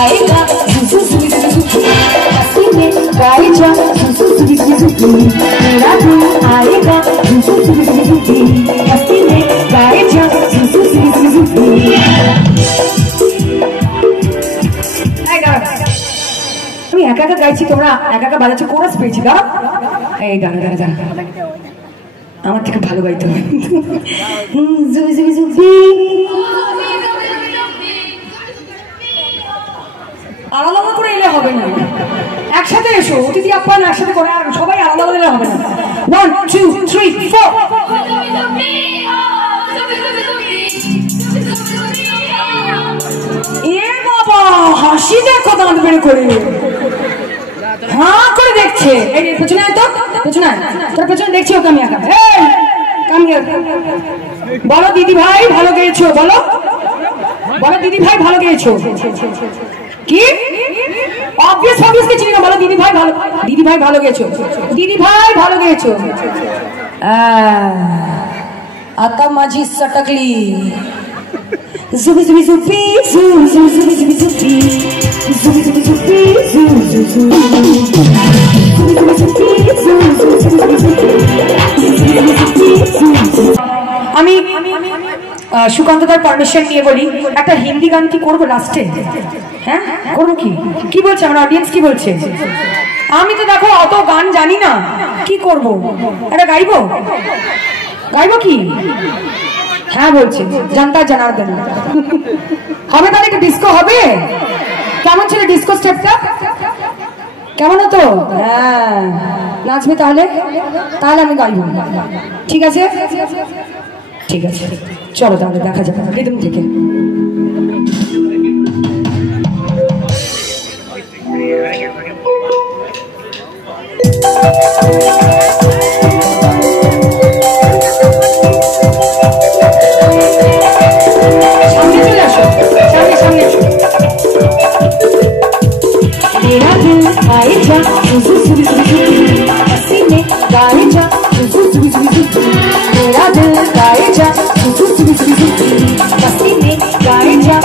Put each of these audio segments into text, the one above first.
आएगा हंसी में गाए जा मेरा दिल आएगा हंसी में गाए जा আমি একা একা গাইছি, তোমরা একা একা বাজাচ্ছ, কোরাস পেয়েছি। দাঁড়া এই দাঁড়া দাঁড়া দাঁড়া, আমার থেকে ভালো গাইতে হবে। আলাদা আলাদা করে এলে হবে না, একসাথে এসো, অতিথি আপ্যায়ন একসাথে করে, আর সবাই আলাদা আলাদা এলে হবে না। 1 2 3 4 এ বাবা, হাসি দেখো দাঁত বের করে, হাঁ করে দেখছে। এই পেছনে আয় তো, পেছনে আয়, তোর পেছনে দেখছি ওকে আমি একা। বলো দিদি ভাই ভালো গেয়েছো, বলো বলো দিদি ভাই ভালো গেয়েছো। কি অবভিয়াস কে চিনি না, বলো দিদি ভাই ভালো, দিদি ভাই ভালো গেয়েছো, দিদি ভাই ভালো গেয়েছো। आता माझी सटकली जुबी जुबी जुबी जुबी जुबी जुबी जुबी जुबी जुबी जुबी जुबी जुबी। আমি সুকান্তদার পারমিশন নিয়ে বলি, একটা হিন্দি গান কি করবো লাস্টে? হ্যাঁ করবো, কি বলছে আমার অডিয়েন্স, কি বলছে? আমি তো দেখো অত গান জানি না, কি করব? একটা গাইবো কি? হ্যাঁ বলছে জানতা জানার্দন হবে, তাহলে একটা ডিস্কো হবে। কেমন ছিল ডিস্কো স্টেপটা? কেমন হতো? হ্যাঁ নাচবে তাহলে, তাহলে আমি গাইবো। ঠিক আছে ঠিক আছে, চলো তাহলে দেখা যাবে রিদম থেকে। मेरा दिल आए जा हंसी में गाए जा मेरा दिल गाए जा हंसी में गाए जा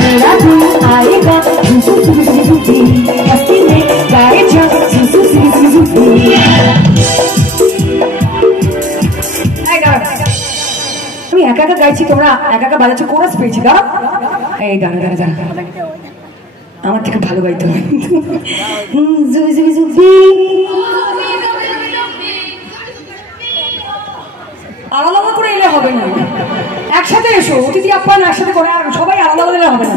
मेरा दिल आएगा हंसी में गाए जा আমি একা একা গাইছি, তোমরা একা একা বাজাচ্ছ, কোরাস পেয়েছি। দাঁড়া এই দাঁড়া দাঁড়া দাঁড়া, আমার থেকে ভালো গাইতে হবে। আলাদা আলাদা করে এলে হবে না, একসাথে এসো, অতিথি আপ্যায়ন একসাথে করে, আর সবাই আলাদা আলাদা এলে হবে না।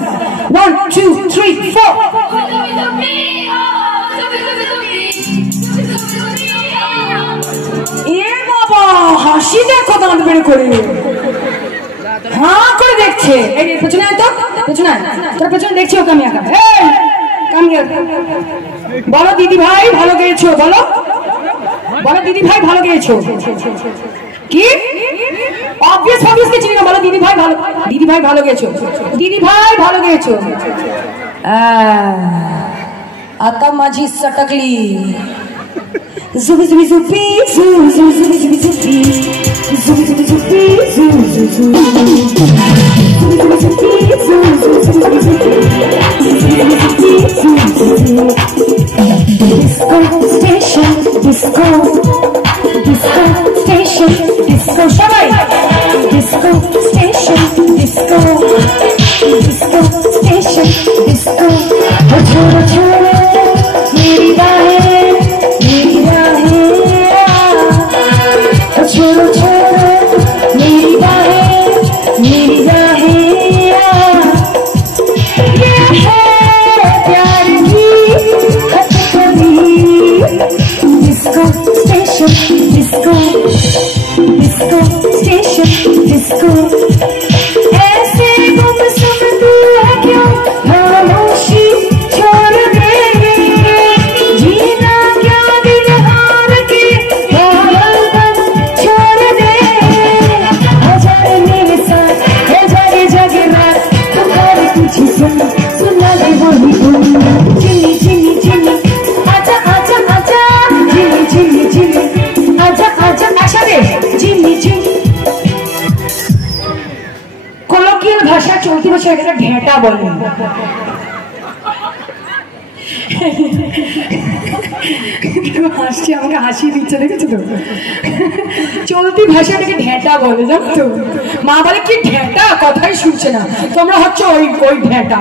1 2 3 4 এ বাবা, হাসি দেখো দাঁত বের করে, হাঁ করে দেখছে। এই পেছনে আয় তো, পেছনে আয়, তোর পেছনে দেখছি ওকে আমি একা। বলো দিদি ভাই ভালো গেয়েছো, বলো বলো দিদি ভাই ভালো গেয়েছো। কি অবভিয়াস কে চিনি না, বলো দিদি ভাই ভালো, দিদি ভাই ভালো গেয়েছো, দিদি ভাই ভালো গেয়েছো। आता माझी सटकली जुबी जुबी जुबी जुबी जुबी जुबी जुबी जुबी जुबी जुबी जुबी जुबी जुबी जुबी। Disco station, disco, disco station disco সবাই disco station disco disco station disco छोड़ो छोड़ो मेरी राहें छोड़ो छोड़ो मेरी राहें ये है प्यार की हथकड़ी disco station disco disco station disco ভাষা চলতি ভাষা এটা ঘেঁটা বলে হাসছি আমাকে হাসি দিচ্ছে দেখেছো তো চলতি ভাষাটাকে ঢেঁটা বলে জানো তো মা বলে কি ঢেঁটা কথাই শুনছে না তোমরা হচ্ছে ওই ওই ঢেঁটা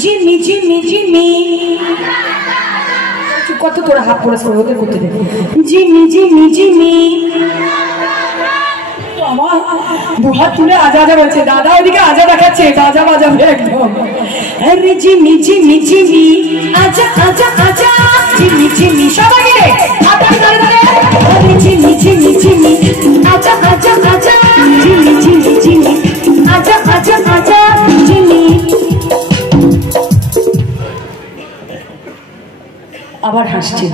জিমি জিমি জিমি কত তোরা হাত পড়ে ওদের করতে দেবে জিমি জিমি জিমি দুহাত তুলে আজা আজা বলছে দাদা ওদিকে আজা দেখাচ্ছে বাজা বাজাবে একদম আরে জিমি জিমি জিমি আজা আজা আজা জিমি জিমি সবাই মিলে হাততালি ধরে ধরে আরে জিমি জিমি জিমি আজা আজা আজা জিমি জিমি জিমি আজা আজা আজা জিমি আবার হাসছে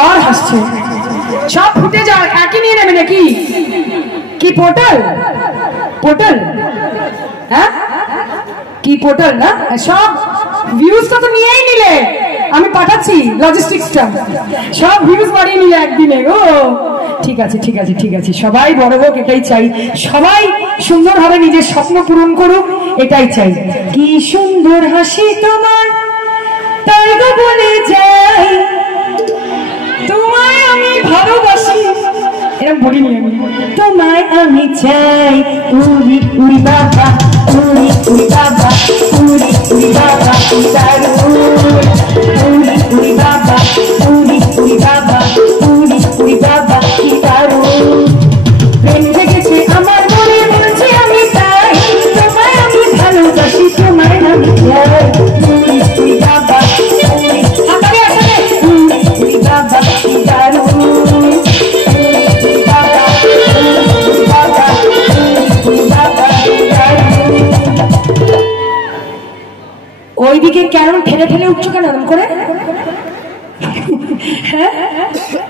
আর হাসছে সব ফুটে যাও একই নিয়ে নেবে নাকি কি পোর্টাল পোর্টাল হ্যাঁ কি পোর্টাল না সব ভিউজটা তো নিয়েই নিলে আমি পাঠাচ্ছি লজিস্টিক্সটা সব ভিউজ বাড়িয়ে নিলে একদিনে ও ঠিক আছে ঠিক আছে ঠিক আছে সবাই বড় হোক এটাই চাই সবাই সুন্দরভাবে নিজের স্বপ্ন পূরণ করুক এটাই চাই কি সুন্দর হাসি তোমার তাই গো বলে যাই তোমায় আমি ভালোবাসি এরকম বলিনি আমি তোমায় আমি চাই উড়ি উড়ি বাবা উড়ি উড়ি বাবা উড়ি উড়ি বাবা উড়ি উড়ি বাবা উড়ি উড়ি বাবা উড়ি উড়ি বাবা কি দারুণ প্রেম জেগেছে আমার মনে বলছে আমি তাই তোমায় আমি ভালোবাসি তোমায় আমি চাই উড়ি উড়ি বাবা উড়ি আকারে আসলে উড়ি উড়ি বাবা কি দারুণ ওইদিকে কেন ঠেলে ঠেলে উঠছো কেন এরকম করে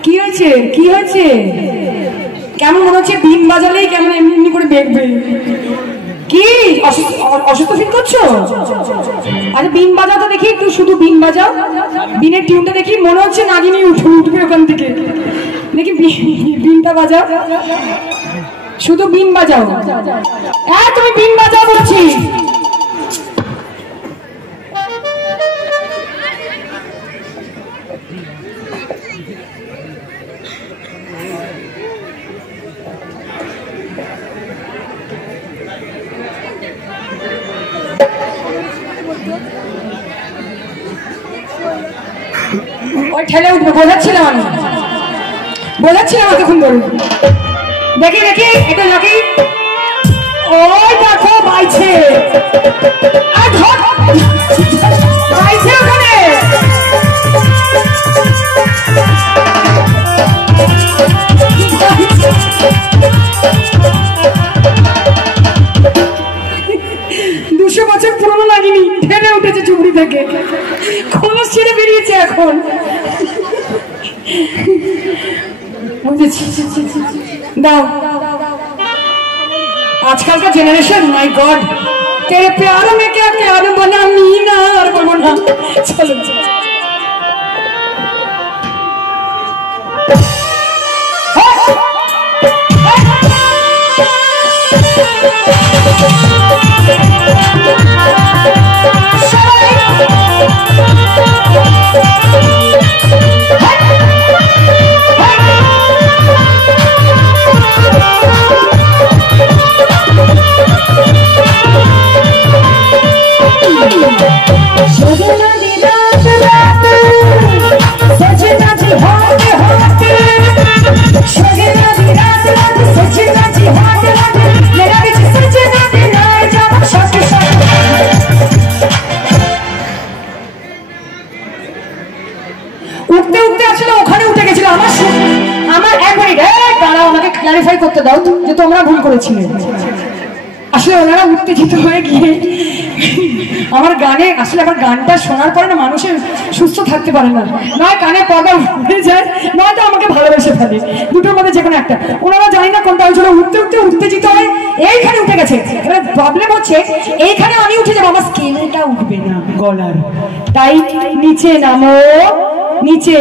কি হয়েছে কি হয়েছে কেমন মনে হচ্ছে বিন বাজালেই কেমন এমনি এমনি করে দেখবে কি অসুস্থ ফিল করছো আরে বিন বাজাও তো দেখি একটু শুধু বিন বাজাও বিনের টিউনটা দেখি মনে হচ্ছে নাগিনী উঠবে ওখান থেকে দেখি বিনটা বাজাও শুধু বিন বাজাও তুমি বিন বাজাও বলছি ওই ঠেলে উঠবে বোঝাচ্ছিলাম আমি এতক্ষণ ধরে দেখি দেখি এটা দেখি ওই দেখো বাইছে বাইছে ওখানে দুশো বছর পুরনো লাগেনি ঠেলে উঠেছে চুবড়ি থেকে খোলস ছেড়ে বেরিয়েছে এখন বুঝেছি দাও आजकल का जनरेशन माय गॉड तेरे प्यार में क्या प्यार बना मीना और बोलना चलो ক্লারিফাই করতে দাও যে তোমরা ভুল করেছিলে। আসলে ওনারা উত্তেজিত হয়ে গিয়ে আমার গানে, আসলে আমার গানটা শোনার পরে না মানুষের সুস্থ থাকতে পারে না, নয় কানে পর্দা উঠে যায়, নয়তো আমাকে ভালোবেসে ফেলে, দুটোর মধ্যে যে কোনো একটা। ওনারা জানি না কোনটা হয়েছিল, উঠতে উঠতে উত্তেজিত হয়ে এইখানে উঠে গেছে। এবার প্রবলেম হচ্ছে এইখানে আমি উঠে যাবো, আমার স্কেলটা উঠবে না গলার, তাই নিচে নামো, নিচে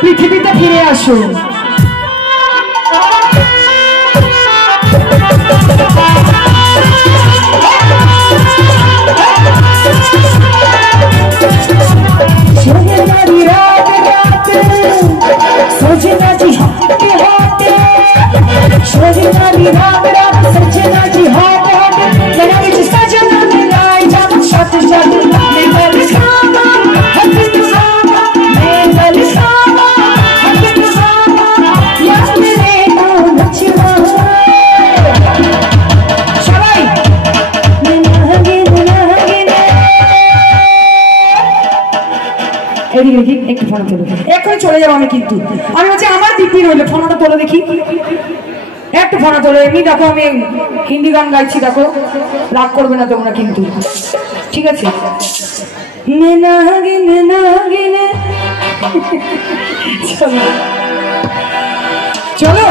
পৃথিবীতে ফিরে আসো। सजना जी हाथ हाथ, सजना जी रात रात, सजना जी हाथ हाथ, मेरा बिच सजना मिलाई जब शत शत, मैं गल सामा हाथ सामा, मैं गल सामा हाथ सामा, यार मेरे को नचवा सबाई এদিকে দেখি, একটু ফোন তোলো, এক্ষুনি চলে যাবো আমি, কিন্তু আমি বলছি আমার দিদি রইলো, ফোনটা তোলো দেখি, একটু ফোন তোলো। এমনি দেখো আমি হিন্দি গান গাইছি, দেখো রাগ করবে না তোমরা কিন্তু, ঠিক আছে? চলো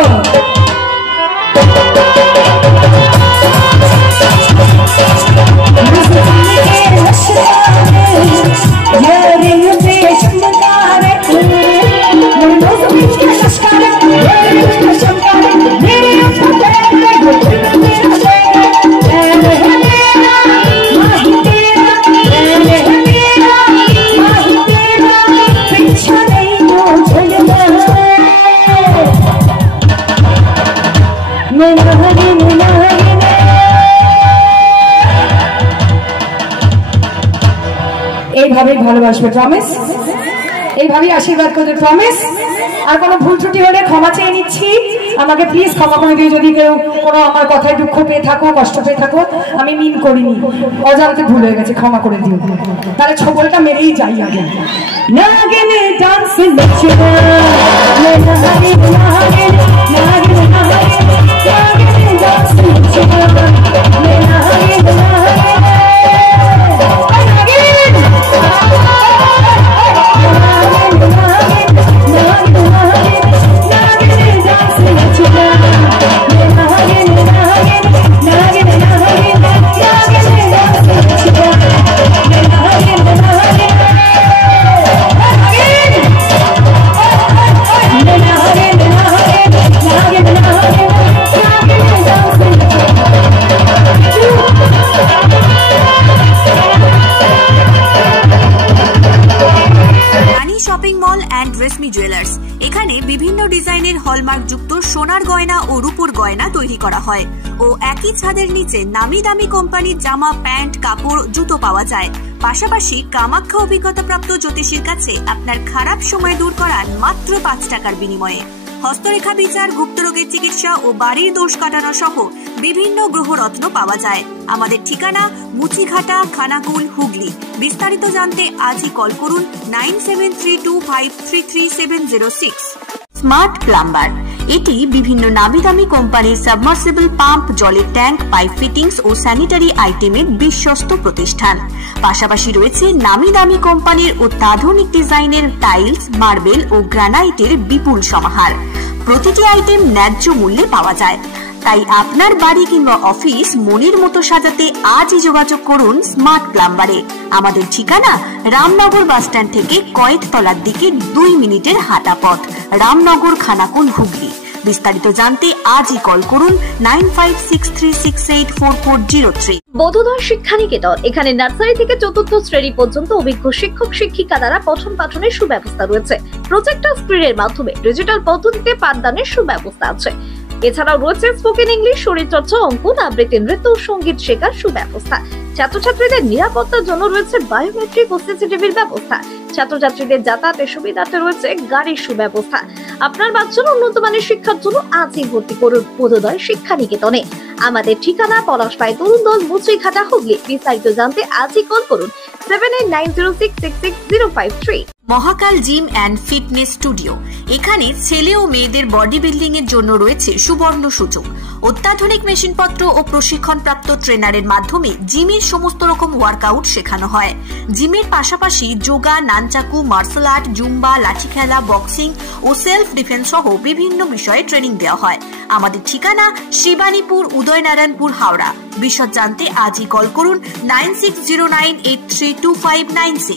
এইভাবেই ভালোবাসবে, প্রমিস? এইভাবেই আশীর্বাদ করবে, প্রমিস? আর কোনো ভুল ত্রুটি হলে ক্ষমা চেয়ে নিচ্ছি, আমাকে প্লিজ ক্ষমা করে দিও। যদি কেউ কোনো আমার কথায় দুঃখ পেয়ে থাকো, কষ্ট পেয়ে থাকো, আমি মিন করিনি, অজান্তে ভুল হয়ে গেছে, ক্ষমা করে দিও। তাহলে ছবলটা মেরেই যাই আগে। নাগিনে ডান্স নচনা, নাগিনে নাগিনে নাগিনে নাগিনে নাগিনে ডান্স নচনা, নাগিনে নাগিনে জুয়েলার্স, এখানে বিভিন্ন ডিজাইনের হলমার্ক যুক্ত সোনার গয়না ও রূপোর গয়না তৈরি করা হয় ও একই ছাদের নিচে নামি দামি কোম্পানির জামা, প্যান্ট, কাপড়, জুতো পাওয়া যায়। পাশাপাশি কামাখ্যা অভিজ্ঞতাপ্রাপ্ত জ্যোতিষীর কাছে আপনার খারাপ সময় দূর করার মাত্র 5 টাকার বিনিময়ে হস্তরেখা বিচার, গুপ্তরোগের চিকিৎসা ও বাড়ির দোষ কাটানো সহ বিভিন্ন গ্রহরত্ন পাওয়া যায়। আমাদের ঠিকানা মুচিঘাটা, খানাকুল, হুগলি। বিস্তারিত জানতে আজই কল করুন 9732533706। স্মার্ট প্লাম্বার, এটি বিভিন্ন নামি দামি কোম্পানির সাবমার্সিবল পাম্প, জলের ট্যাঙ্ক, পাইপ ফিটিংস ও স্যানিটারি আইটেমের বিশ্বস্ত প্রতিষ্ঠান। পাশাপাশি রয়েছে নামি দামি কোম্পানির অত্যাধুনিক ডিজাইনের টাইলস, মার্বেল ও গ্রানাইটের বিপুল সমাহার। প্রতিটি আইটেম ন্যায্য মূল্যে পাওয়া যায়। তাই আপনার বাড়ি কিংবা অফিস মনের মতো সাজাতে আজই যোগাযোগ করুন স্মার্ট প্লাম্বারে। আমাদের ঠিকানা রামনগর বাস স্ট্যান্ড থেকে কয়েকতলার দিকে 2 মিনিটের হাঁটা পথ, রামনগর, খানাকুল, হুগলি। বিস্তারিত জানতে আজই কল করুন 9563684403। বোধোদয় শিক্ষানিকেতন, এখানে নার্সারি থেকে 4র্থ শ্রেণী পর্যন্ত অভিজ্ঞ শিক্ষক শিক্ষিকা দ্বারা পঠন পাঠনের সুব্যবস্থা রয়েছে। প্রজেক্টর স্ক্রিনের মাধ্যমে ডিজিটাল পদ্ধতিতে পাঠদানের সুব্যবস্থা আছে। এছাড়াও রয়েছে স্পোকেন ইংলিশ, শরীরচর্চা, অঙ্কন, আবৃত্তি, নৃত্য ও সঙ্গীত শেখার সুব্যবস্থা। ছাত্রছাত্রীদের নিরাপত্তার জন্য রয়েছে বায়োমেট্রিক ও সিসিটিভির ব্যবস্থা। ছাত্রছাত্রীদের যাতায়াতের সুবিধার্থে রয়েছে গাড়ির সুব্যবস্থা। আপনার বাচ্চার উন্নত মানের শিক্ষার জন্য আজই ভর্তি করুন বোধোদয় শিক্ষানিকেতনে। আমাদের ঠিকানা পলাশপাই, তরুণদল, মুচিঘাটা, হুগলি। বিস্তারিত জানতে আজই কল করুন 7890666053। মহাকাল জিম অ্যান্ড ফিটনেস স্টুডিও। এখানে ছেলে ও মেয়েদের বডি বিল্ডিং এর জন্য রয়েছে সুবর্ণ সুযোগ। অত্যাধুনিক মেশিনপত্র ও প্রশিক্ষণপ্রাপ্ত ট্রেনারের মাধ্যমে জিমের সমস্ত রকম ওয়ার্কআউট শেখানো হয়। জিমের পাশাপাশি yoga, nunchaku, martial art, Zumba, লাঠি খেলা, বক্সিং ও সেলফ ডিফেন্স সহ বিভিন্ন বিষয়ে ট্রেনিং দেওয়া হয়। আমাদের ঠিকানা শিবানীপুর, উদয়নারায়ণপুর, হাওড়া। বিশদ জানতে আজই কল করুন 9609832596।